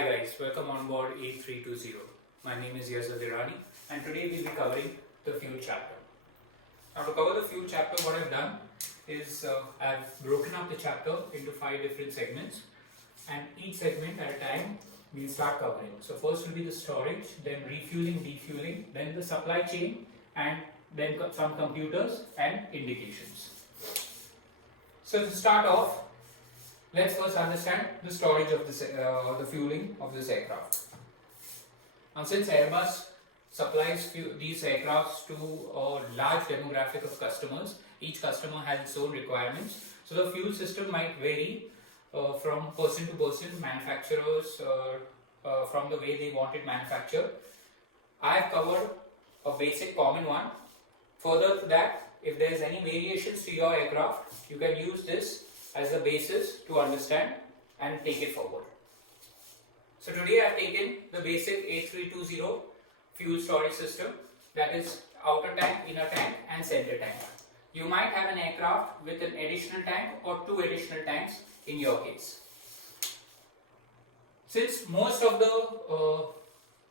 Hi guys, welcome on board A320. My name is Yazid Irani and today we'll be covering the fuel chapter. Now to cover the fuel chapter, what I've done is I've broken up the chapter into 5 different segments, and each segment at a time we'll start covering. So first will be the storage, then refueling, defueling, then the supply chain, and then some computers and indications. So to start off, let's first understand the storage of this, the fueling of this aircraft. Now, since Airbus supplies these aircrafts to a large demographic of customers, each customer has its own requirements. So the fuel system might vary from person to person, manufacturers from the way they want it manufactured. I have covered a basic common one. Further to that, if there is any variations to your aircraft, you can use this as a basis to understand and take it forward. So today I have taken the basic A320 fuel storage system, that is outer tank, inner tank and center tank. You might have an aircraft with an additional tank or 2 additional tanks in your case. Since most of the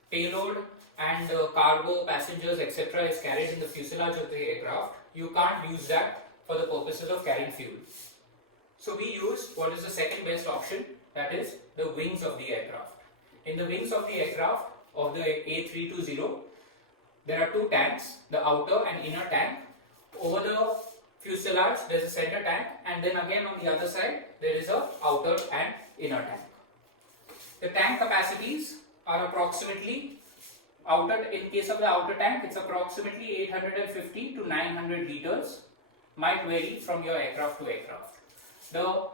payload and cargo, passengers, etc. is carried in the fuselage of the aircraft, you can't use that for the purposes of carrying fuel. So we use what is the second best option, that is the wings of the aircraft. In the wings of the aircraft of the A320, there are 2 tanks, the outer and inner tank. Over the fuselage there is a center tank, and then again on the other side there is a outer and inner tank. The tank capacities are approximately, in case of the outer tank, it's approximately 850 to 900 liters, might vary from your aircraft to aircraft. The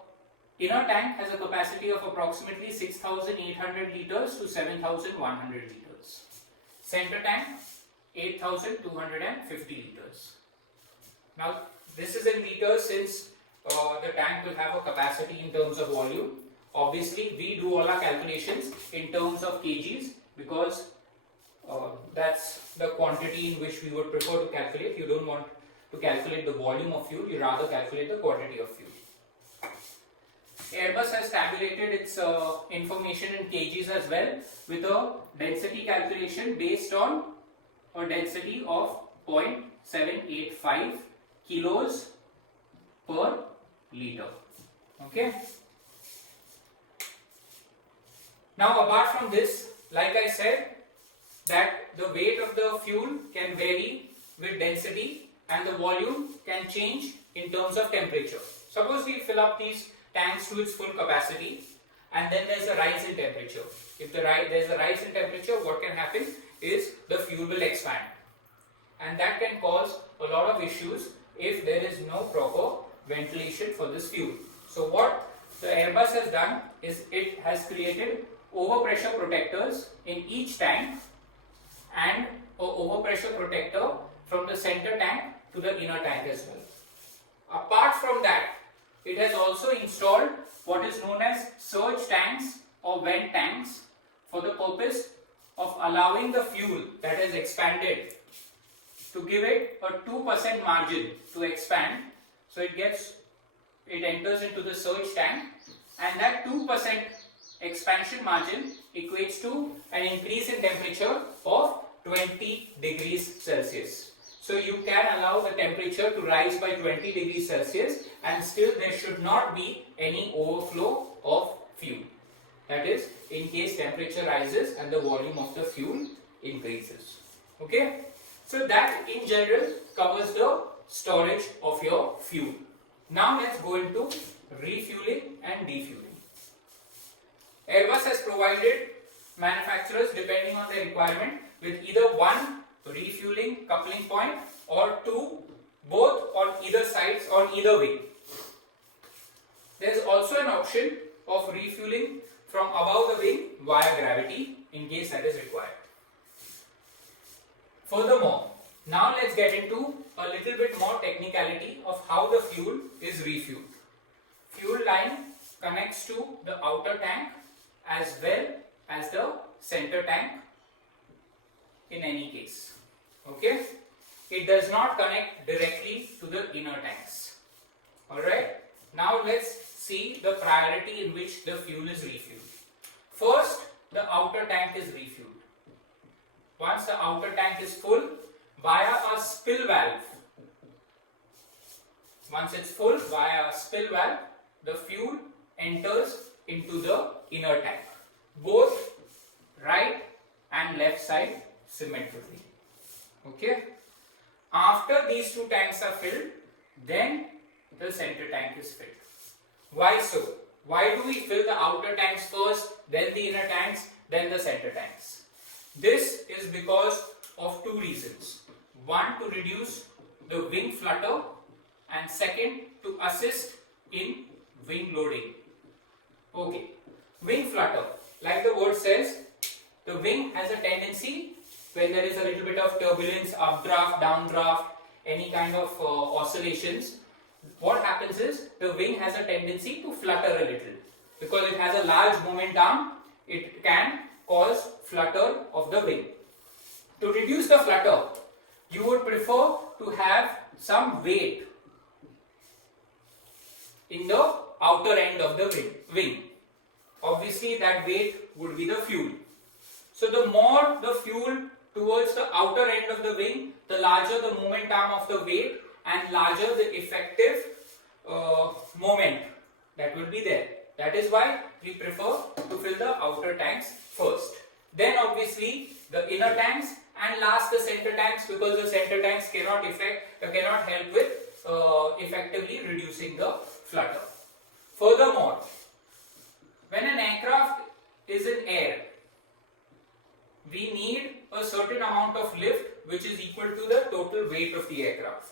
inner tank has a capacity of approximately 6,800 liters to 7,100 liters. Center tank 8,250 liters. Now this is in liters since the tank will have a capacity in terms of volume. Obviously we do all our calculations in terms of kgs because that's the quantity in which we would prefer to calculate. You don't want to calculate the volume of fuel, you rather calculate the quantity of fuel. Airbus has tabulated its information in kgs as well, with a density calculation based on a density of 0.785 kilos per liter. Okay. Now apart from this, like I said, that the weight of the fuel can vary with density and the volume can change in terms of temperature. Suppose we fill up these tanks to its full capacity and then there's a rise in temperature. If there's a rise in temperature, what can happen is the fuel will expand, and that can cause a lot of issues if there is no proper ventilation for this fuel. So what the Airbus has done is it has created overpressure protectors in each tank and an overpressure protector from the center tank to the inner tank as well. Apart from that, it has also installed what is known as surge tanks or vent tanks for the purpose of allowing the fuel that is expanded to give it a 2% margin to expand. So it enters into the surge tank, and that 2% expansion margin equates to an increase in temperature of 20 degrees Celsius. So you can allow the temperature to rise by 20 degrees Celsius and still there should not be any overflow of fuel. That is, in case temperature rises and the volume of the fuel increases. Okay? So that in general covers the storage of your fuel. Now let's go into refueling and defueling. Airbus has provided manufacturers, depending on their requirement, with either 1 refueling coupling point or 2, both on either sides, on either wing. There is also an option of refueling from above the wing via gravity in case that is required. Furthermore, now let's get into a little bit more technicality of how the fuel is refueled. Fuel line connects to the outer tank as well as the center tank in any case. Okay, it does not connect directly to the inner tanks. Alright, now let's see the priority in which the fuel is refueled. First, the outer tank is refueled. Once the outer tank is full, via a spill valve, once it's full, via a spill valve, the fuel enters into the inner tank, both right and left side symmetrically. Okay. After these two tanks are filled, then the center tank is filled. Why so? Why do we fill the outer tanks first, then the inner tanks, then the center tanks? This is because of two reasons. One, to reduce the wing flutter, and second, to assist in wing loading. Okay, wing flutter, like the word says, the wing has a tendency, when there is a little bit of turbulence, updraft, downdraft, any kind of oscillations, what happens is the wing has a tendency to flutter a little. Because it has a large moment arm, it can cause flutter of the wing. To reduce the flutter, you would prefer to have some weight in the outer end of the wing. Obviously that weight would be the fuel. So the more the fuel towards the outer end of the wing, the larger the moment arm of the weight and larger the effective moment that will be there. That is why we prefer to fill the outer tanks first. Then obviously the inner tanks, and last the center tanks, because the center tanks cannot help with effectively reducing the flutter. Furthermore, when an aircraft is in air, we need a certain amount of lift which is equal to the total weight of the aircraft.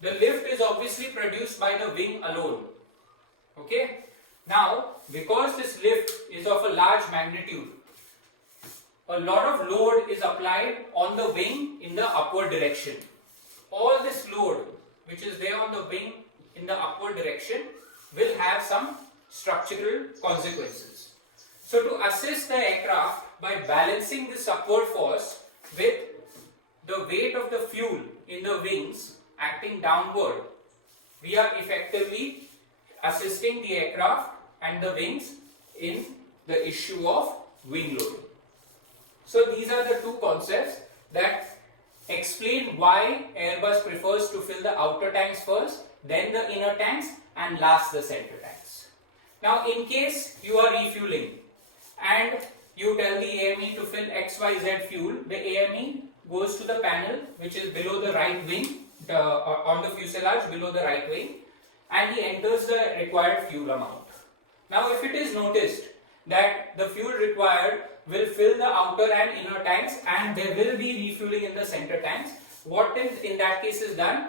The lift is obviously produced by the wing alone. Okay. Now, because this lift is of a large magnitude, a lot of load is applied on the wing in the upward direction. All this load which is there on the wing in the upward direction will have some structural consequences. So to assist the aircraft by balancing this upward force with the weight of the fuel in the wings acting downward, we are effectively assisting the aircraft and the wings in the issue of wing loading. So these are the two concepts that explain why Airbus prefers to fill the outer tanks first, then the inner tanks, and last the center tanks. Now in case you are refueling and you tell the AME to fill XYZ fuel, the AME goes to the panel which is below the right wing, on the fuselage below the right wing, and he enters the required fuel amount. Now if it is noticed that the fuel required will fill the outer and inner tanks and there will be refueling in the center tanks, what in that case is done?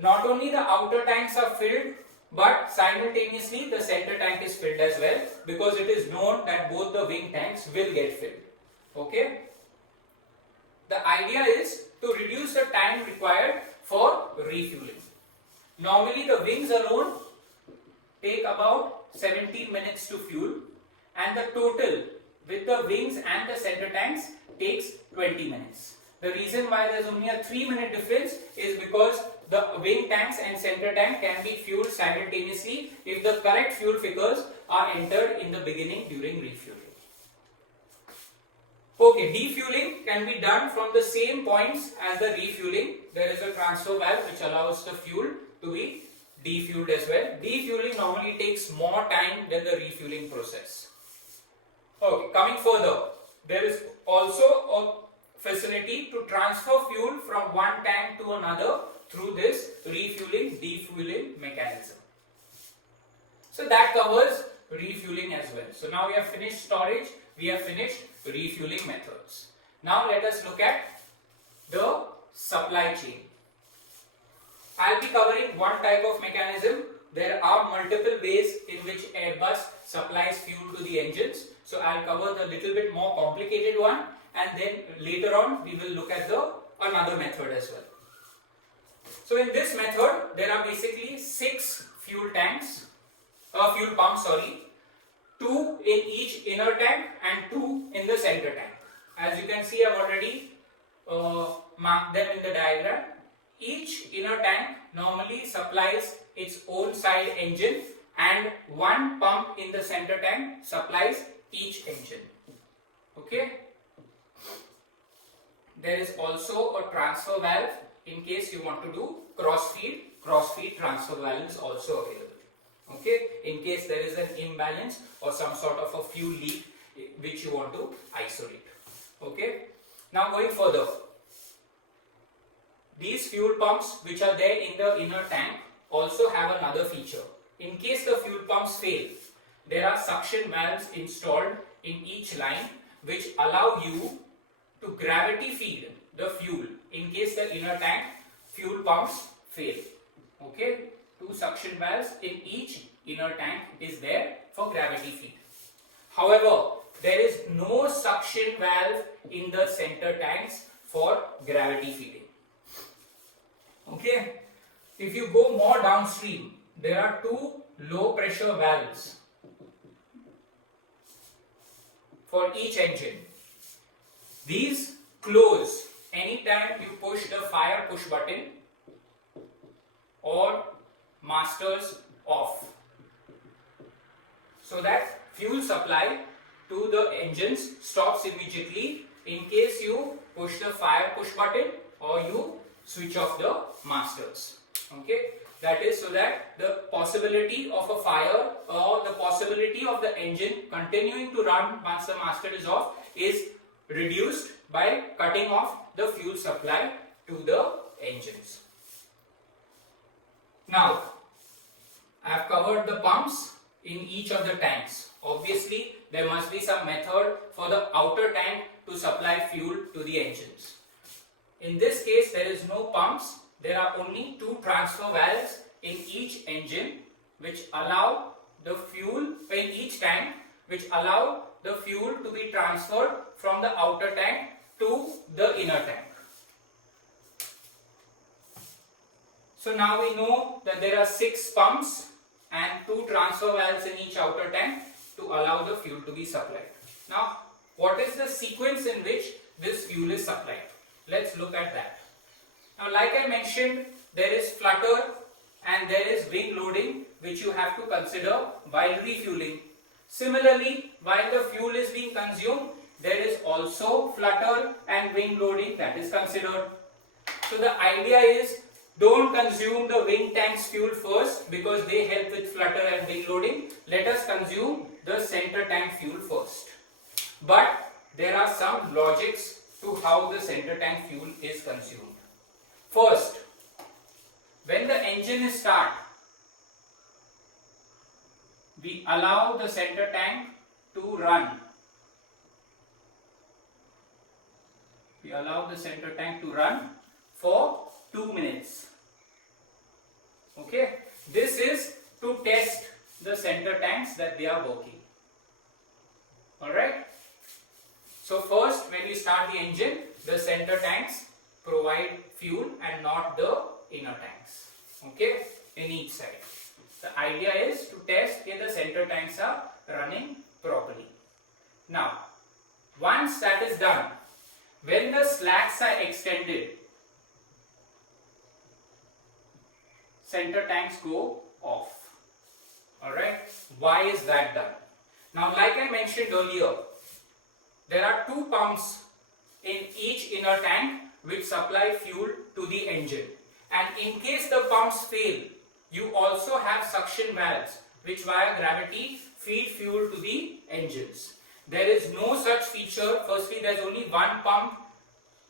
Not only the outer tanks are filled, but simultaneously the center tank is filled as well, because it is known that both the wing tanks will get filled. Okay? The idea is to reduce the time required for refueling. Normally the wings alone take about 17 minutes to fuel, and the total with the wings and the center tanks takes 20 minutes. The reason why there is only a 3-minute difference is because the wing tanks and center tank can be fueled simultaneously if the correct fuel figures are entered in the beginning during refueling. Okay, defueling can be done from the same points as the refueling. There is a transfer valve which allows the fuel to be defueled as well. Defueling normally takes more time than the refueling process. Okay, coming further, there is also a facility to transfer fuel from one tank to another through this refueling defueling mechanism. So that covers refueling as well. So now we have finished storage, we have finished refueling methods. Now let us look at the supply chain. I'll be covering one type of mechanism. There are multiple ways in which Airbus supplies fuel to the engines. So I'll cover the little bit more complicated one, and then later on we will look at the another method as well. So in this method there are basically 6 fuel pumps, 2 in each inner tank and 2 in the center tank. As you can see, I've already marked them in the diagram. Each inner tank normally supplies its own side engine, and one pump in the center tank supplies each engine. Okay. There is also a transfer valve in case you want to do cross feed. Cross feed transfer valve is also available. Okay, in case there is an imbalance or some sort of a fuel leak which you want to isolate. Okay, now going further, these fuel pumps which are there in the inner tank also have another feature. In case the fuel pumps fail, there are suction valves installed in each line which allow you to gravity feed the fuel in case the inner tank fuel pumps fail. Okay, 2 suction valves in each inner tank is there for gravity feed. However, there is no suction valve in the center tanks for gravity feeding. Okay, if you go more downstream, there are 2 low pressure valves for each engine. These close anytime you push the fire push button or masters off, so that fuel supply to the engines stops immediately in case you push the fire push button or you switch off the masters. Okay, that is so that the possibility of a fire or the possibility of the engine continuing to run once the master is off is reduced by cutting off the fuel supply to the engines. Now, I have covered the pumps in each of the tanks. Obviously, there must be some method for the outer tank to supply fuel to the engines. In this case, there is no pumps. There are only 2 transfer valves in each engine which allow the fuel in each tank, which allow the fuel to be transferred from the outer tank to the inner tank. So now we know that there are 6 pumps and 2 transfer valves in each outer tank to allow the fuel to be supplied. Now, what is the sequence in which this fuel is supplied? Let's look at that. Now, like I mentioned, there is flutter and there is wing loading which you have to consider while refueling. Similarly, while the fuel is being consumed, there is also flutter and wing loading that is considered. So the idea is, don't consume the wing tank's fuel first because they help with flutter and wing loading. Let us consume the center tank fuel first. But there are some logics to how the center tank fuel is consumed. First, when the engine is start, we allow the center tank to run. We allow the center tank to run for 2 minutes. Okay, this is to test the center tanks that they are working. Alright, so first when you start the engine, the center tanks provide fuel and not the inner tanks. Okay, in each side. The idea is to test if the center tanks are running properly. Now, once that is done, when the slats are extended, center tanks go off. Alright, why is that done? Now, like I mentioned earlier, there are 2 pumps in each inner tank which supply fuel to the engine. And in case the pumps fail, you also have suction valves which via gravity feed fuel to the engines. There is no such feature. Firstly, there is only 1 pump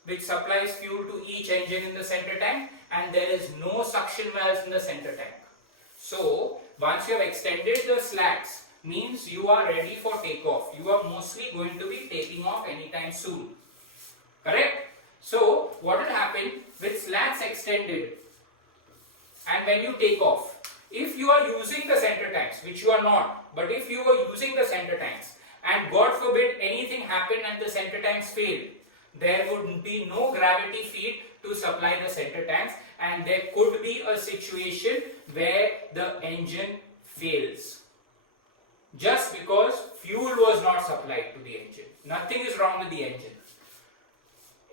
which supplies fuel to each engine in the center tank, and there is no suction valves in the center tank. So, once you have extended the slats, means you are ready for takeoff. You are mostly going to be taking off anytime soon. Correct? So, what will happen with slats extended and when you take off? If you are using the center tanks, which you are not, but if you were using the center tanks and God forbid anything happened and the center tanks failed, there would be no gravity feed to supply the center tanks, and there could be a situation where the engine fails just because fuel was not supplied to the engine. Nothing is wrong with the engine.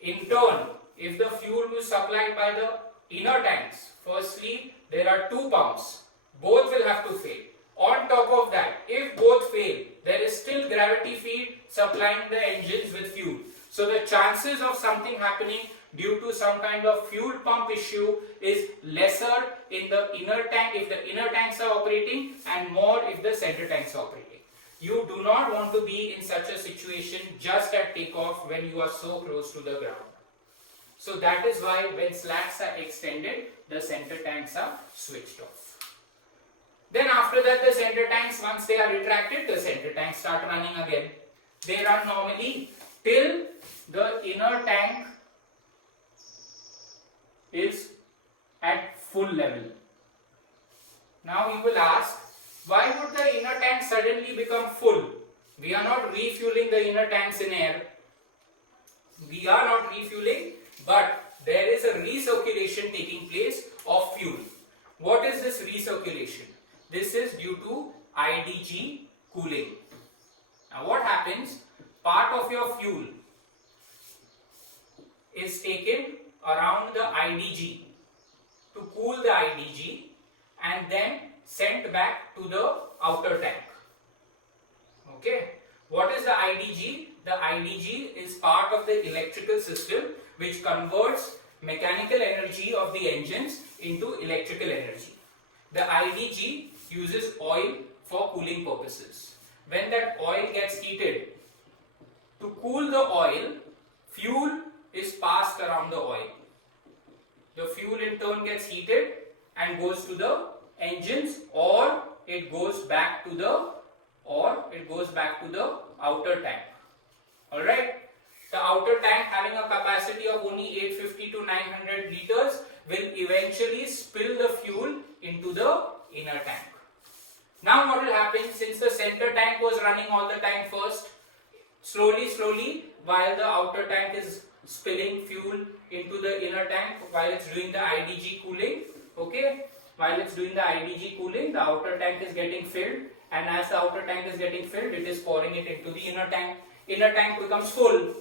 In turn, if the fuel was supplied by the inner tanks, firstly there are 2 pumps, both will have to fail. On top of that, if both fail, there is still gravity feed supplying the engines with fuel. So the chances of something happening due to some kind of fuel pump issue is lesser in the inner tank if the inner tanks are operating, and more if the center tanks are operating. You do not want to be in such a situation just at takeoff when you are so close to the ground. So that is why when slats are extended, the center tanks are switched off. Then after that, the center tanks, once they are retracted, the center tanks start running again. They run normally till the inner tank is at full level. Now you will ask, why would the inner tank suddenly become full? We are not refueling the inner tanks in air. We are not refueling, but there is a recirculation taking place of fuel. What is this recirculation? This is due to IDG cooling. Now what happens? Part of your fuel is taken around the IDG to cool the IDG and then sent back to the outer tank. Okay. What is the IDG? The IDG is part of the electrical system which converts mechanical energy of the engines into electrical energy. The IDG uses oil for cooling purposes. When that oil gets heated, to cool the oil, fuel is passed around the oil. The fuel in turn gets heated and goes to the engines, or it goes back to the outer tank. Alright? The outer tank, having a capacity of only 850 to 900 liters, will eventually spill the fuel into the inner tank. Now what will happen, since the center tank was running all the time first, slowly while the outer tank is spilling fuel into the inner tank, while it's doing the IDG cooling, okay, while it's doing the IDG cooling, the outer tank is getting filled, and as the outer tank is getting filled, it is pouring it into the inner tank. Inner tank becomes full.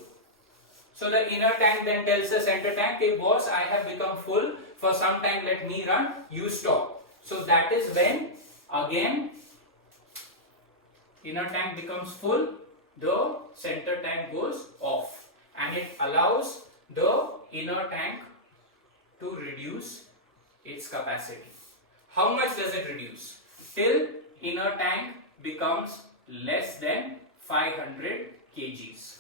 So the inner tank then tells the center tank, hey boss, I have become full, for some time let me run, you stop. So that is when again inner tank becomes full, the center tank goes off, and it allows the inner tank to reduce its capacity. How much does it reduce? Till inner tank becomes less than 500 kgs.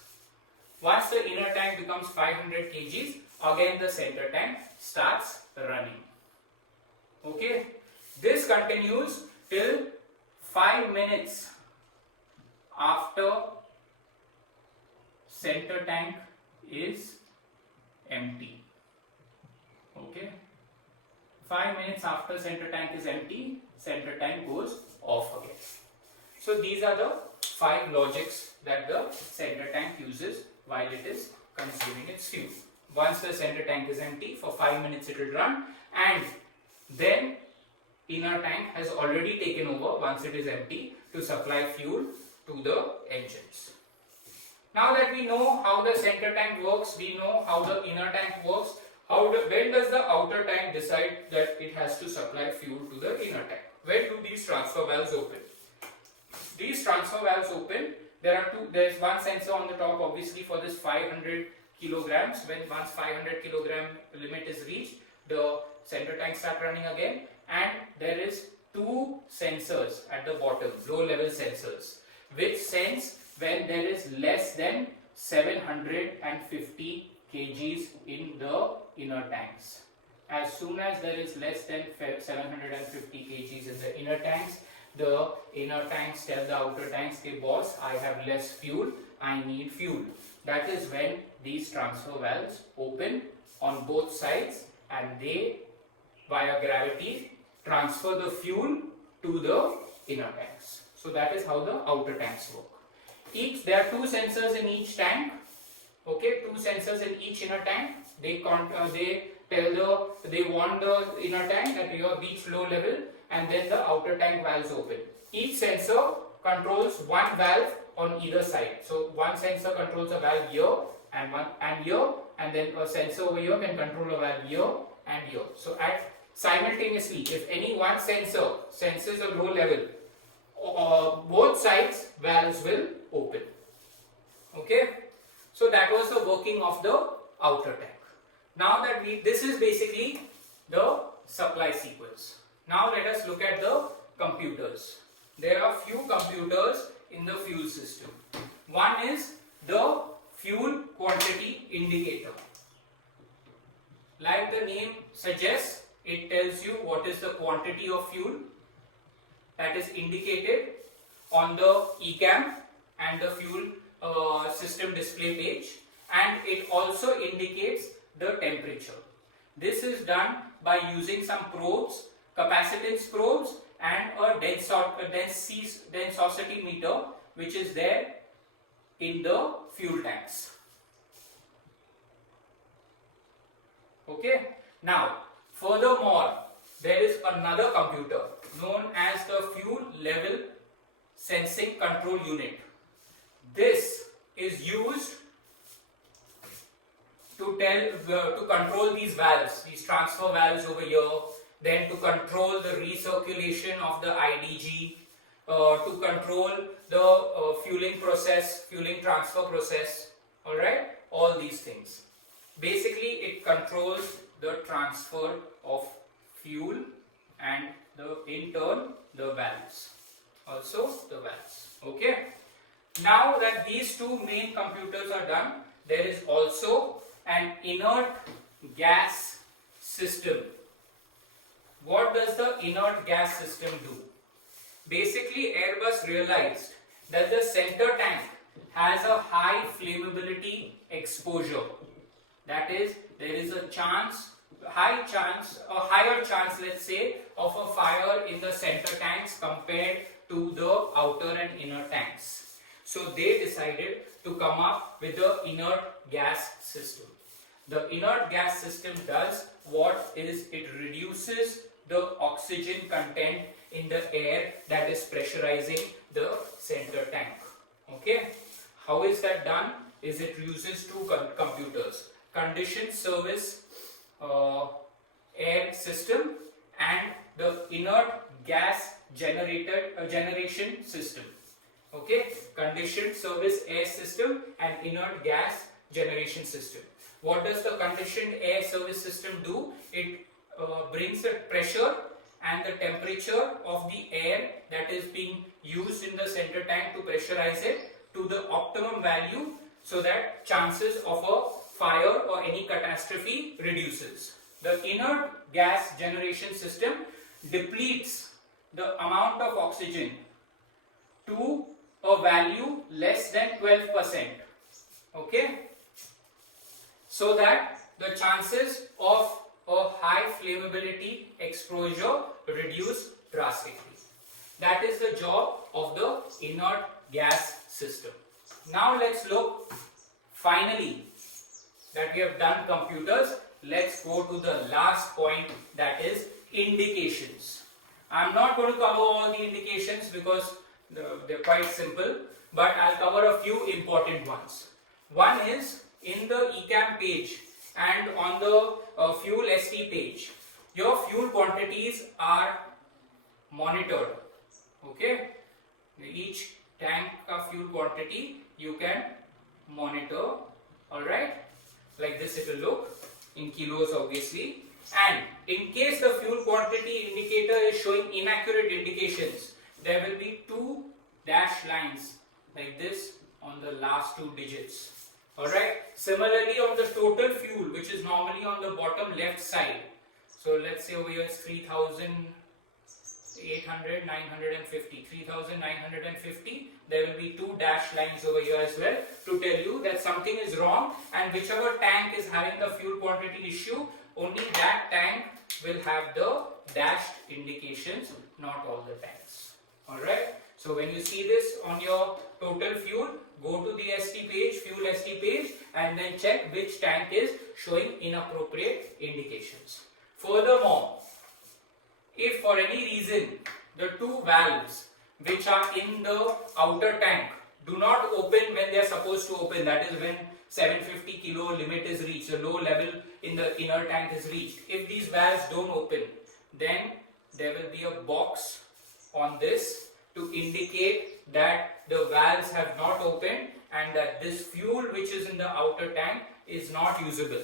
Once the inner tank becomes 500 kgs, again the center tank starts running. Okay, this continues till 5 minutes after center tank is empty. Okay, 5 minutes after center tank is empty, center tank goes off again. So these are the 5 logics that the center tank uses while it is consuming its fuel. Once the center tank is empty, for 5 minutes it will run, and then inner tank has already taken over once it is empty to supply fuel to the engines. Now that we know how the center tank works, we know how the inner tank works. When does the outer tank decide that it has to supply fuel to the inner tank? When do these transfer valves open? These transfer valves open. There's one sensor on the top, obviously, for this 500 kilograms. When once 500 kilogram limit is reached, the center tank start running again, and there is 2 sensors at the bottom, low level sensors, which sense when there is less than 750 kgs in the inner tanks. As soon as there is less than 750 kgs in the inner tanks, the inner tanks tell the outer tanks, okay boss, I have less fuel, I need fuel. That is when these transfer valves open on both sides, and they, via gravity, transfer the fuel to the inner tanks. So that is how the outer tanks work. There are 2 sensors in each tank. Okay, 2 sensors in each inner tank. They warn the inner tank that you have reached low level, and then the outer tank valves open. Each sensor controls one valve on either side. So one sensor controls a valve here and here, and then a sensor over here can control a valve here and here. So simultaneously, if any one sensor senses a low level, both sides valves will open. Okay, so that was the working of the outer tank. Now that this is basically the supply sequence. Now let us look at the computers. There are few computers in the fuel system. One is the fuel quantity indicator. Like the name suggests, it tells you what is the quantity of fuel that is indicated on the ECAM and the fuel system display page, and it also indicates the temperature. This is done by using some probes, capacitance probes, and a density meter which is there in the fuel tanks. Okay. Now, furthermore, there is another computer known as the fuel level sensing control unit. This is used to control these valves, these transfer valves over here, then to control the recirculation of the IDG, to control the fueling transfer process, alright, all these things. Basically, it controls the transfer of fuel and in turn the valves, also the valves. Okay. Now that these two main computers are done, there is also an inert gas system. What does the inert gas system do? Basically, Airbus realized that the center tank has a high flammability exposure. That is, there is a higher chance, let's say, of a fire in the center tanks compared to the outer and inner tanks. So they decided to come up with the inert gas system. The inert gas system does what is, it reduces the oxygen content in the air that is pressurizing the center tank. Okay. How is that done? Is it uses two computers, conditioned service air system and the inert gas generation system. Okay, conditioned service air system and inert gas generation system. What does the conditioned air service system do? It brings the pressure and the temperature of the air that is being used in the center tank to pressurize it to the optimum value, so that chances of a fire or any catastrophe reduces. The inert gas generation system depletes the amount of oxygen to a value less than 12%. Okay, so that the chances of a high flammability exposure reduce drastically. That is the job of the inert gas system. Now let's look, finally, that we have done computers, let's go to the last point, that is indications. I am not going to cover all the indications because they're quite simple, but I'll cover a few important ones. One is in the ECAM page and on the fuel ST page, your fuel quantities are monitored. Okay, each tank of fuel quantity you can monitor. Alright, like this it will look in kilos obviously. And in case the fuel quantity indicator is showing inaccurate indications, there will be two dashed lines like this on the last two digits. Alright, similarly on the total fuel, which is normally on the bottom left side, so let's say over here is 3,800, 950, 3,950, there will be two dashed lines over here as well to tell you that something is wrong, and whichever tank is having the fuel quantity issue, only that tank will have the dashed indications, not all the tanks. Alright, so when you see this on your total fuel, go to the ST page, fuel ST page, and then check which tank is showing inappropriate indications. Furthermore, if for any reason the two valves which are in the outer tank do not open when they are supposed to open, that is when 750 kilo limit is reached, the low level in the inner tank is reached. If these valves don't open, then there will be a box on this to indicate that the valves have not opened and that this fuel which is in the outer tank is not usable.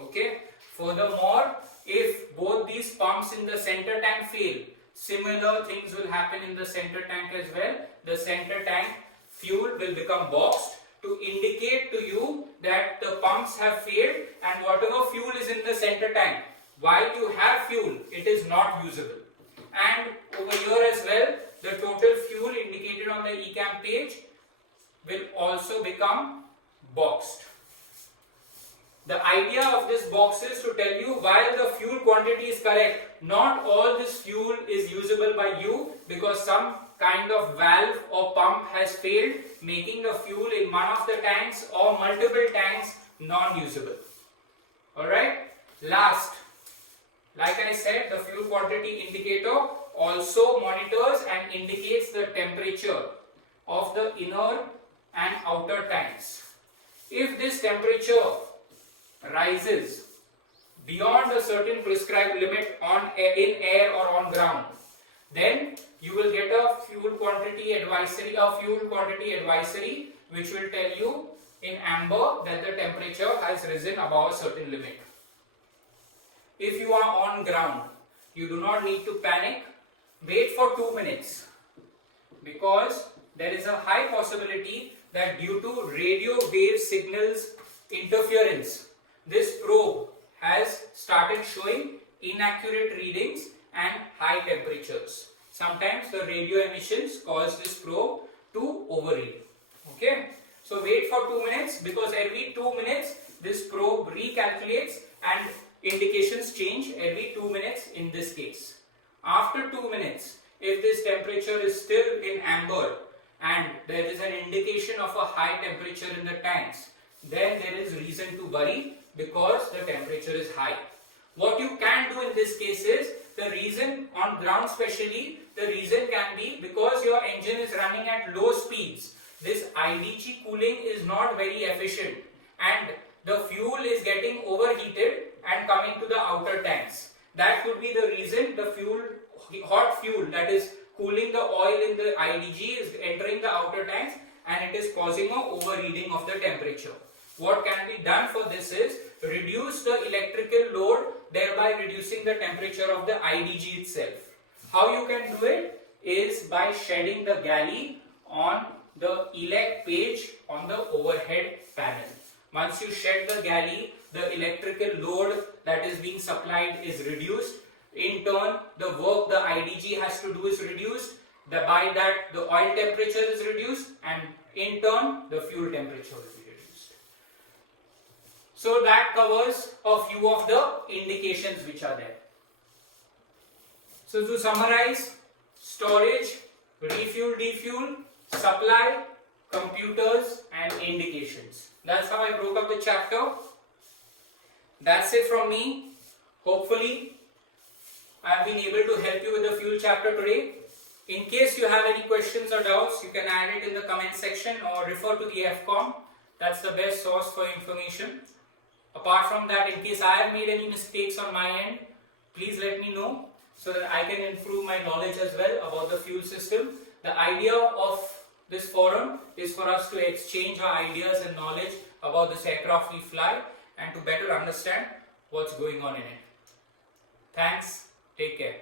Okay. Furthermore, if both these pumps in the center tank fail, similar things will happen in the center tank as well. The center tank fuel will become boxed to indicate to you that the pumps have failed and whatever fuel is in the center tank, while you have fuel, it is not usable. And over here as well, the total fuel indicated on the ECAM page will also become boxed. The idea of this box is to tell you while the fuel quantity is correct, not all this fuel is usable by you because some kind of valve or pump has failed, making the fuel in one of the tanks or multiple tanks non-usable. Alright, last, like I said, the fuel quantity indicator also monitors and indicates the temperature of the inner and outer tanks. If this temperature rises beyond a certain prescribed limit in air or on ground, then you will get a fuel quantity advisory, which will tell you in amber that the temperature has risen above a certain limit. If you are on ground, you do not need to panic. Wait for 2 minutes because there is a high possibility that due to radio wave signals interference, this probe has started showing inaccurate readings and high temperatures. Sometimes the radio emissions cause this probe to overread. Okay, so wait for 2 minutes because every 2 minutes this probe recalculates and indications change every 2 minutes in this case. After 2 minutes, if this temperature is still in amber and there is an indication of a high temperature in the tanks, then there is reason to worry because the temperature is high. What you can do in this case is, the reason on ground especially, the reason can be because your engine is running at low speeds. This IDG cooling is not very efficient and the fuel is getting overheated and coming to the outer tanks. That could be the reason the fuel, hot fuel that is cooling the oil in the IDG is entering the outer tanks and it is causing an overreading of the temperature. What can be done for this is reduce the electrical load, thereby reducing the temperature of the IDG itself. How you can do it is by shedding the galley on the elect page on the overhead panel. Once you shed the galley, the electrical load that is being supplied is reduced. In turn, the work the IDG has to do is reduced. By that, the oil temperature is reduced and in turn, the fuel temperature will be reduced. So that covers a few of the indications which are there. So to summarize, storage, refuel, defuel, supply, computers and indications. That's how I broke up the chapter. That's it from me. Hopefully, I have been able to help you with the fuel chapter today. In case you have any questions or doubts, you can add it in the comment section or refer to the FCOM. That's the best source for information. Apart from that, in case I have made any mistakes on my end, please let me know so that I can improve my knowledge as well about the fuel system. The idea of this forum is for us to exchange our ideas and knowledge about this aircraft we fly and to better understand what's going on in it. Thanks. Take care.